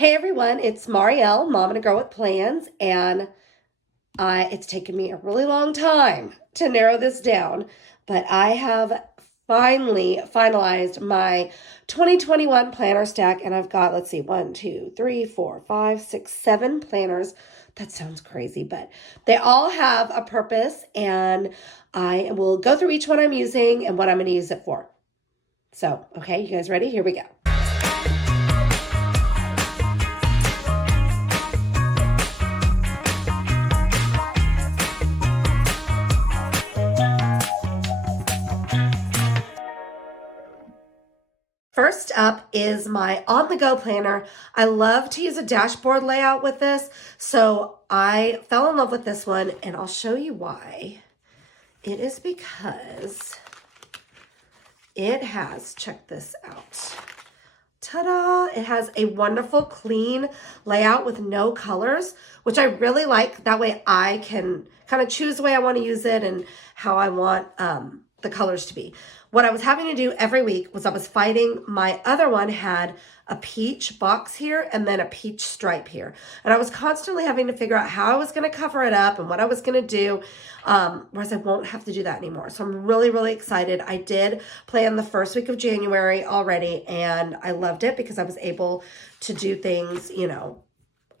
Hey everyone, it's Marielle, Mom and a Girl with Plans, and it's taken me a really long time to narrow this down, but I have finally finalized my 2021 planner stack, and I've got, let's see, 1, 2, 3, 4, 5, 6, 7 planners. That sounds crazy, but they all have a purpose, and I will go through each one I'm using and what I'm going to use it for. So, okay, you guys ready? Here we go. First up is my on-the-go planner. I love to use a dashboard layout with this, so I fell in love with this one, and I'll show you why. It is because it has, check this out. Ta-da! It has a wonderful, clean layout with no colors, which I really like. That way I can kind of choose the way I want to use it and how I want the colors to be. What I was having to do every week was I was fighting. My other one had a peach box here and then a peach stripe here. And I was constantly having to figure out how I was going to cover it up and what I was going to do, whereas I won't have to do that anymore. So I'm really, really excited. I did plan the first week of January already, and I loved it because I was able to do things, you know,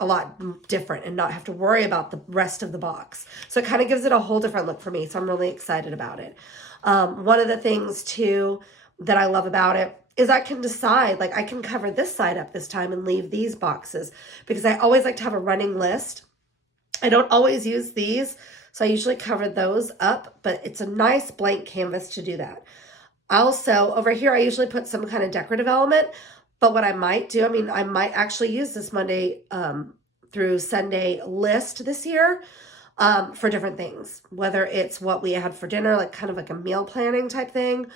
a lot different and not have to worry about the rest of the box. So it kind of gives it a whole different look for me. So I'm really excited about it. One of the things too that I love about it is I can decide, like I can cover this side up this time and leave these boxes because I always like to have a running list. I don't always use these, so I usually cover those up, but it's a nice blank canvas to do that. Also, over here, I usually put some kind of decorative element, but what I might do, I might actually use this Monday through Sunday list this year for different things, whether it's what we had for dinner, like kind of like a meal planning type thing.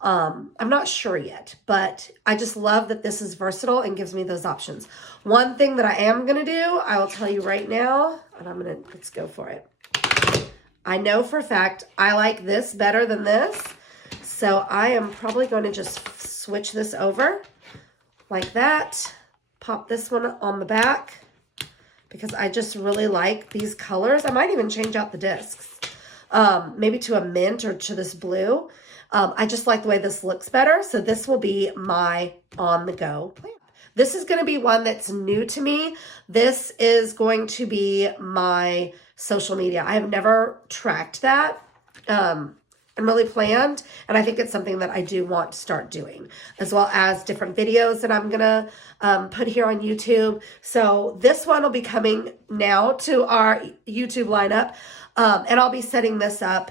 I'm not sure yet, but I just love that this is versatile and gives me those options. One thing that I am going to do, I will tell you right now, and let's go for it. I know for a fact I like this better than this, so I am probably going to just switch this over like that, pop this one on the back, because I just really like these colors. I might even change out the discs, maybe to a mint or to this blue. I just like the way this looks better. So this will be my on-the-go plan. This is going to be one that's new to me. This is going to be my social media. I have never tracked that and really planned, and I think it's something that I do want to start doing, as well as different videos that I'm gonna put here on YouTube. So this one will be coming now to our YouTube lineup, and I'll be setting this up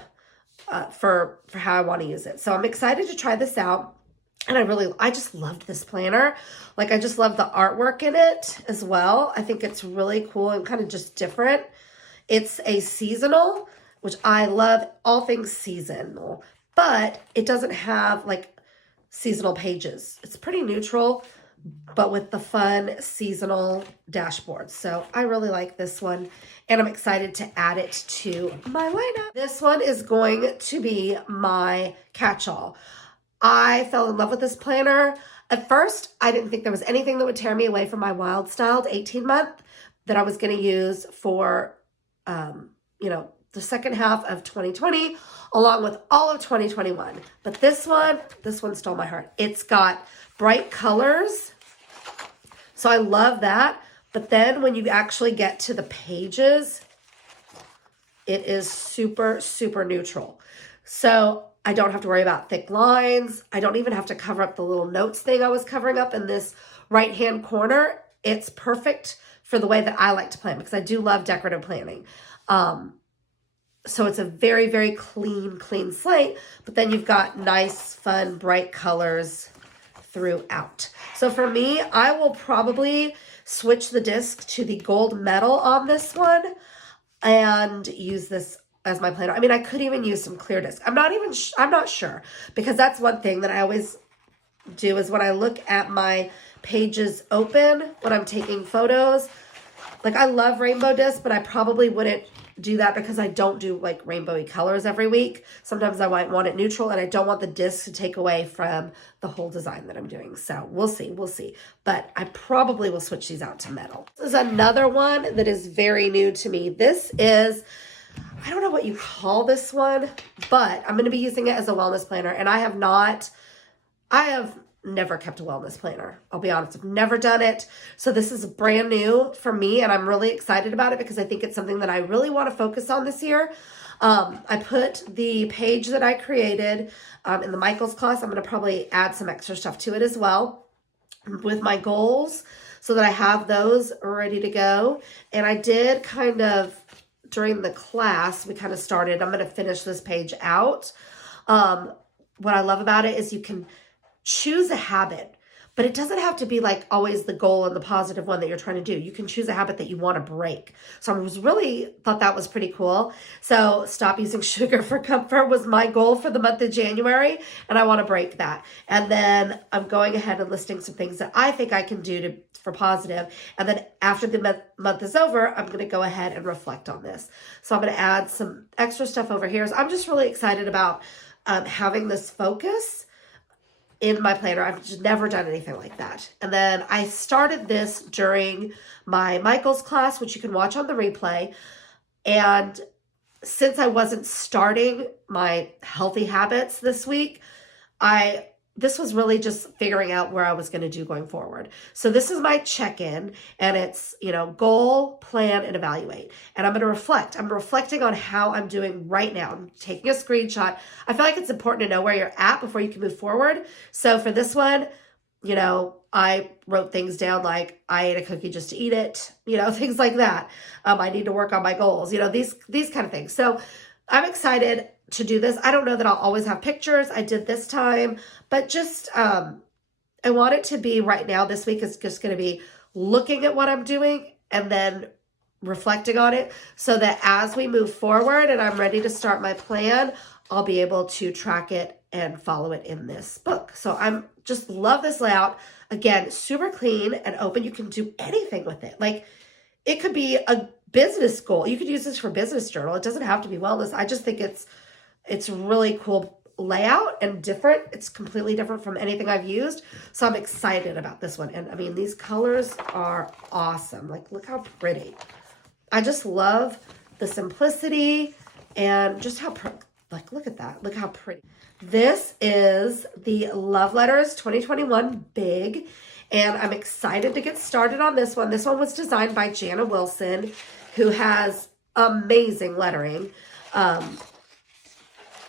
for how I want to use it. So I'm excited to try this out, and I just loved this planner. Like I just love the artwork in it as well. I think it's really cool and kind of just different. It's a seasonal, which I love all things seasonal, but it doesn't have like seasonal pages. It's pretty neutral, but with the fun seasonal dashboard. So I really like this one, and I'm excited to add it to my lineup. This one is going to be my catch-all. I fell in love with this planner. At first, I didn't think there was anything that would tear me away from my Wild Styled 18-month that I was going to use for, the second half of 2020, along with all of 2021. But this one stole my heart. It's got bright colors, so I love that. But then when you actually get to the pages, it is super, super neutral. So I don't have to worry about thick lines. I don't even have to cover up the little notes thing I was covering up in this right-hand corner. It's perfect for the way that I like to plan, because I do love decorative planning. So it's a very, very clean slate, but then you've got nice, fun, bright colors throughout. So for me, I will probably switch the disc to the gold metal on this one and use this as my planner. I could even use some clear disc. I'm not sure, because that's one thing that I always do is when I look at my pages open, when I'm taking photos, like I love rainbow disc, but I probably wouldn't do that because I don't do like rainbowy colors every week. Sometimes I might want it neutral, and I don't want the disc to take away from the whole design that I'm doing. So we'll see. But I probably will switch these out to metal. This is another one that is very new to me. This is, I don't know what you call this one, but I'm going to be using it as a wellness planner. And I have never kept a wellness planner. I'll be honest, I've never done it. So this is brand new for me, and I'm really excited about it because I think it's something that I really want to focus on this year. I put the page that I created in the Michaels class. I'm going to probably add some extra stuff to it as well with my goals so that I have those ready to go. And I did kind of, during the class, we kind of started, I'm going to finish this page out. What I love about it is you can choose a habit, but it doesn't have to be like always the goal and the positive one that you're trying to do. You can choose a habit that you want to break. So I was really thought that was pretty cool. So stop using sugar for comfort was my goal for the month of January, and I want to break that. And then I'm going ahead and listing some things that I think I can do for positive. And then after the month is over, I'm going to go ahead and reflect on this. So I'm going to add some extra stuff over here. So I'm just really excited about having this focus in my planner. I've just never done anything like that. And then I started this during my Michaels class, which you can watch on the replay. And since I wasn't starting my healthy habits this week, this was really just figuring out where I was going to do going forward. So this is my check-in, and it's, goal, plan, and evaluate. And I'm going to reflect. I'm reflecting on how I'm doing right now. I'm taking a screenshot. I feel like it's important to know where you're at before you can move forward. So for this one, I wrote things down like I ate a cookie just to eat it, things like that. I need to work on my goals, these kind of things. So I'm excited to do this. I don't know that I'll always have pictures. I did this time, but just, I want it to be right now. This week is just going to be looking at what I'm doing and then reflecting on it so that as we move forward and I'm ready to start my plan, I'll be able to track it and follow it in this book. So I'm just love this layout. Again, super clean and open. You can do anything with it. Like it could be a business goal. You could use this for business journal. It doesn't have to be wellness. I just think it's really cool layout and different. It's completely different from anything I've used. So I'm excited about this one. And I mean, these colors are awesome. Like, look how pretty. I just love the simplicity and just how, look at that. Look how pretty. This is the Love Letters 2021 Big. And I'm excited to get started on this one. This one was designed by Jana Wilson, who has amazing lettering.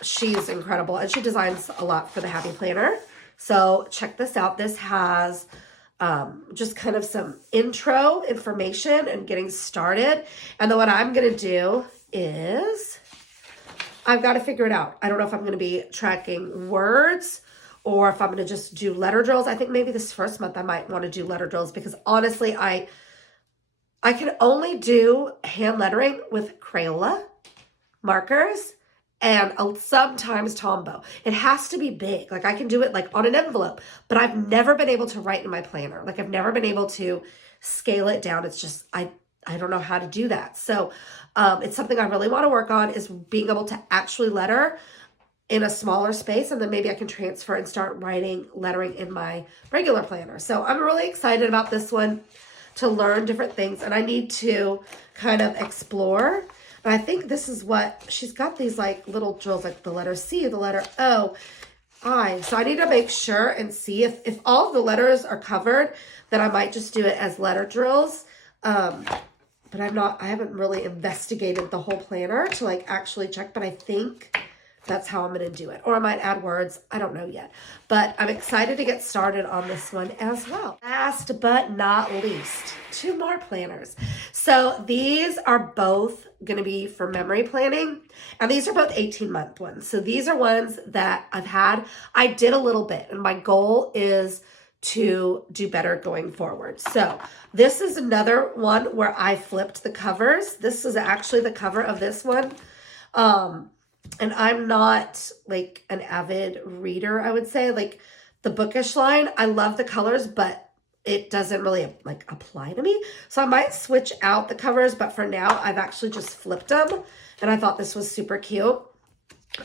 She's incredible, and she designs a lot for the Happy Planner. So check this out. This has just kind of some intro information and getting started. And then what I'm going to do is I've got to figure it out. I don't know if I'm going to be tracking words or if I'm going to just do letter drills. I think maybe this first month I might want to do letter drills because honestly, I can only do hand lettering with Crayola markers and sometimes Tombow. It has to be big. Like I can do it like on an envelope, but I've never been able to write in my planner. Like I've never been able to scale it down. It's just, I don't know how to do that. So it's something I really want to work on is being able to actually letter in a smaller space. And then maybe I can transfer and start writing lettering in my regular planner. So I'm really excited about this one to learn different things. And I need to kind of explore. But I think this is what, she's got these like little drills, like the letter C, the letter O, I. So I need to make sure and see if all of the letters are covered, then I might just do it as letter drills. But I haven't really investigated the whole planner to like actually check, but I think that's how I'm going to do it. Or I might add words. I don't know yet. But I'm excited to get started on this one as well. Last but not least, 2 more planners. So these are both going to be for memory planning. And these are both 18-month ones. So these are ones that I've had. I did a little bit. And my goal is to do better going forward. So this is another one where I flipped the covers. This is actually the cover of this one. And I'm not like an avid reader, I would say. Like the bookish line, I love the colors, but it doesn't really like apply to me. So I might switch out the covers, but for now I've actually just flipped them and I thought this was super cute.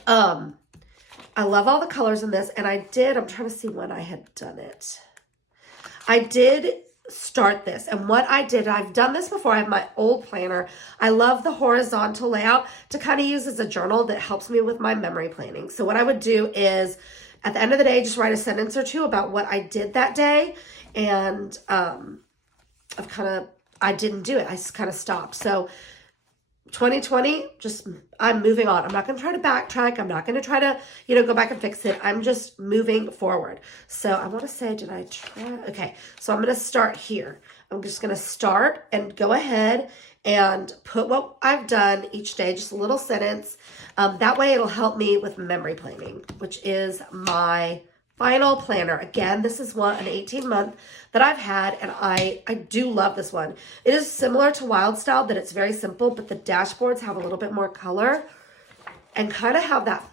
I love all the colors in this, and I'm trying to see when I had done it. I did start this, and what I did, I've done this before. I have my old planner. I love the horizontal layout to kind of use as a journal that helps me with my memory planning. So what I would do is at the end of the day, just write a sentence or two about what I did that day, and I didn't do it. I just kind of stopped. So 2020, I'm moving on. I'm not going to try to backtrack. I'm not going to try to, go back and fix it. I'm just moving forward. So I want to say, did I try? Okay. So I'm going to start here. I'm just going to start and go ahead and put what I've done each day, just a little sentence. That way it'll help me with memory planning, which is my final planner. Again, this is an 18-month that I've had, and I do love this one. It is similar to Wild Style, that it's very simple, but the dashboards have a little bit more color and kind of have that.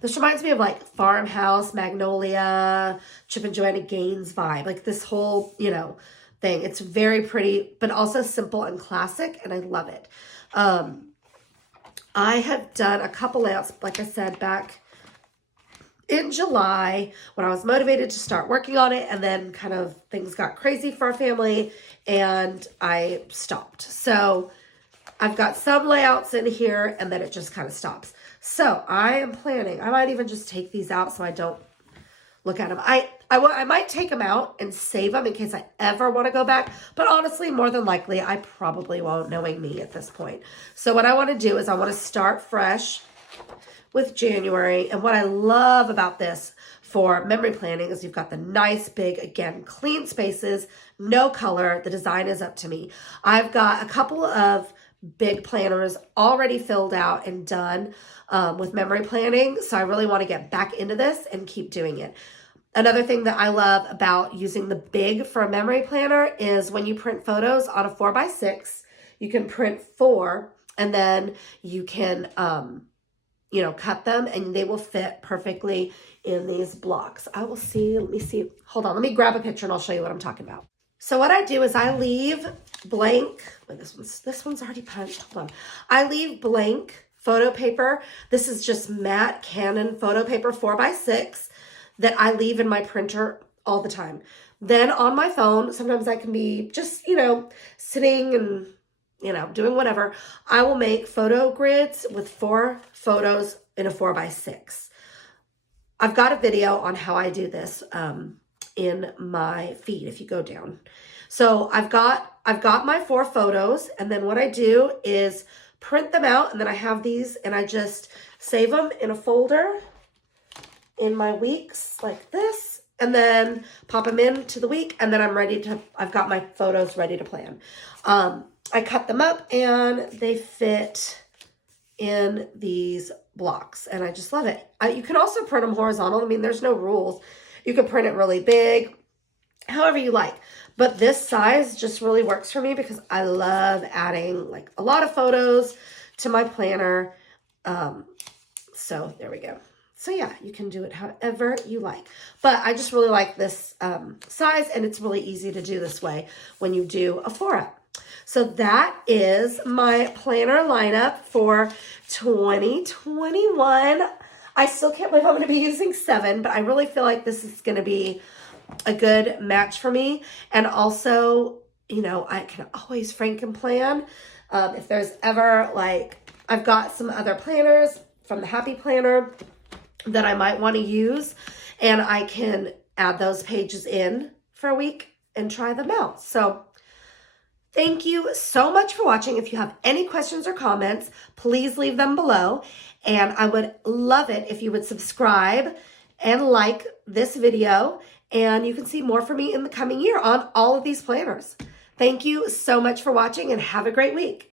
This reminds me of like Farmhouse, Magnolia, Chip and Joanna Gaines vibe, like this whole, thing. It's very pretty, but also simple and classic, and I love it. I have done a couple layouts, like I said, back in July when I was motivated to start working on it, and then kind of things got crazy for our family and I stopped. So I've got some layouts in here and then it just kind of stops. So I am planning, I might even just take these out so I don't look at them. I might take them out and save them in case I ever want to go back, but honestly, more than likely, I probably won't, knowing me at this point. So what I want to do is I want to start fresh with January. And what I love about this for memory planning is you've got the nice big, again, clean spaces, no color. The design is up to me. I've got a couple of big planners already filled out and done with memory planning. So I really want to get back into this and keep doing it. Another thing that I love about using the big for a memory planner is when you print photos on a 4x6, you can print 4 and then you can cut them and they will fit perfectly in these blocks. Let me see. Hold on, let me grab a picture and I'll show you what I'm talking about. So what I do is I leave blank, this one's already punched, hold on. I leave blank photo paper. This is just matte Canon photo paper 4x6 that I leave in my printer all the time. Then on my phone, sometimes I can be just, sitting and doing whatever. I will make photo grids with 4 photos in a 4x6. I've got a video on how I do this in my feed if you go down. So I've got my 4 photos, and then what I do is print them out, and then I have these and I just save them in a folder in my weeks like this, and then pop them into the week, and then I've got my photos ready to plan. I cut them up and they fit in these blocks and I just love it. You can also print them horizontal. I mean, there's no rules. You can print it really big, however you like. But this size just really works for me because I love adding like a lot of photos to my planner. So there we go. So yeah, you can do it however you like. But I just really like this size, and it's really easy to do this way when you do a 4-up. So that is my planner lineup for 2021. I still can't believe I'm going to be using 7, but I really feel like this is going to be a good match for me. And also, I can always Franken plan. If there's ever I've got some other planners from the Happy Planner that I might want to use, and I can add those pages in for a week and try them out. So thank you so much for watching. If you have any questions or comments, please leave them below. And I would love it if you would subscribe and like this video. And you can see more from me in the coming year on all of these planners. Thank you so much for watching and have a great week.